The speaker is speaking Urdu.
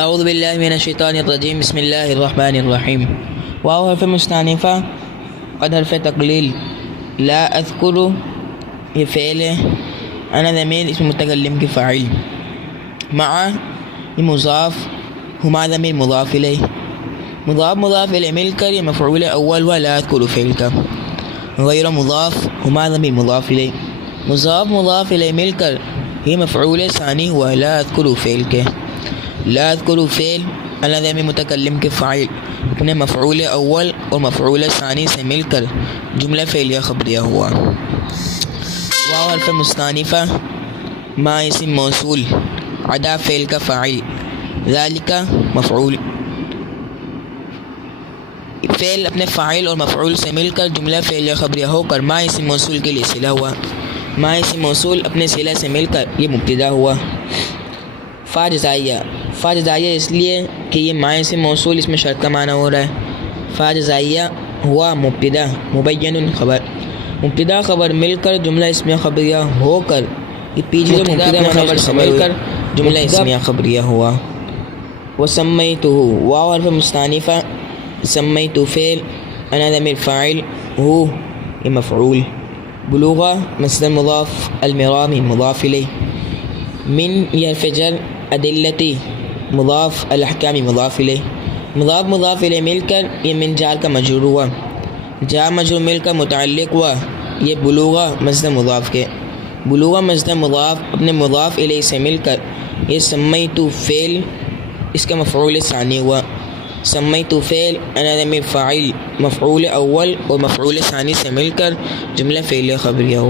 اعوذ باللہ من الشیطان الرجیم بسم اللہ الرحمن الرحیم واو حرف مستانفہ قد حرف تقلیل لا اذکر یہ فعل ہے انا ضمیر اسم متکلم کی فاعل مع یہ مضاف ہما ضمیر مضاف الیہ مضاف الیہ مل کر یہ مفعول اول ہوا لا اذکر فعل کا غیر مضاف ہما ضمیر مضاف الیہ مضاف الیہ مل کر یہ مفعول ثانی ہوا لا اذکر فعل کے لا اذکر فعل انا ضمیر متکلم کے فاعل اپنے مفعول اول اور مفعول ثانی سے مل کر جملہ فعلیہ خبریہ ہوا واو حرف مستانفہ ما اسم موصول عدا فعل کا فاعل ذالک مفعول فعل اپنے فاعل اور مفعول سے مل کر جملہ فعلیہ خبریہ ہو کر ما اسم موصول کے لیے صلہ ہوا ما اسم موصول اپنے صلہ سے مل کر یہ مبتدا ہوا فا جزائیہ اس لیے کہ یہ ما اسم موصول اس میں شرط کا معنی ہو رہا ہے فا جزائیہ ہوا مبتدا مبین خبر مبتدا خبر مل کر جملہ اسمیہ خبریہ ہو کر یہ پیچھے مبتدا خبر سے مل کر جملہ اسمیہ خبریہ ہوا وسمیتہ واو حرف مستانفہ سمیت فعل انا ضمیر فاعل ہو یہ مفعول بلوغہ مصدر مضاف المرامی مضاف الیہ من یہ حرف جر ادلتی مضاف الاحکامی مضاف الیہ مضاف الیہ مل کر یہ من جار کا مجرور ہوا جار مجرور مل کر متعلق ہوا یہ بلوغہ مصدر مضاف کے بلوغہ مصدر مضاف اپنے مضاف الیہ سے مل کر یہ سمیت فعل اس کا مفعول ثانی ہوا سمیت فعل انا ضمیر فاعل مفعول اول اور مفعول ثانی سے مل کر جملہ فعلیہ خبریہ ہوا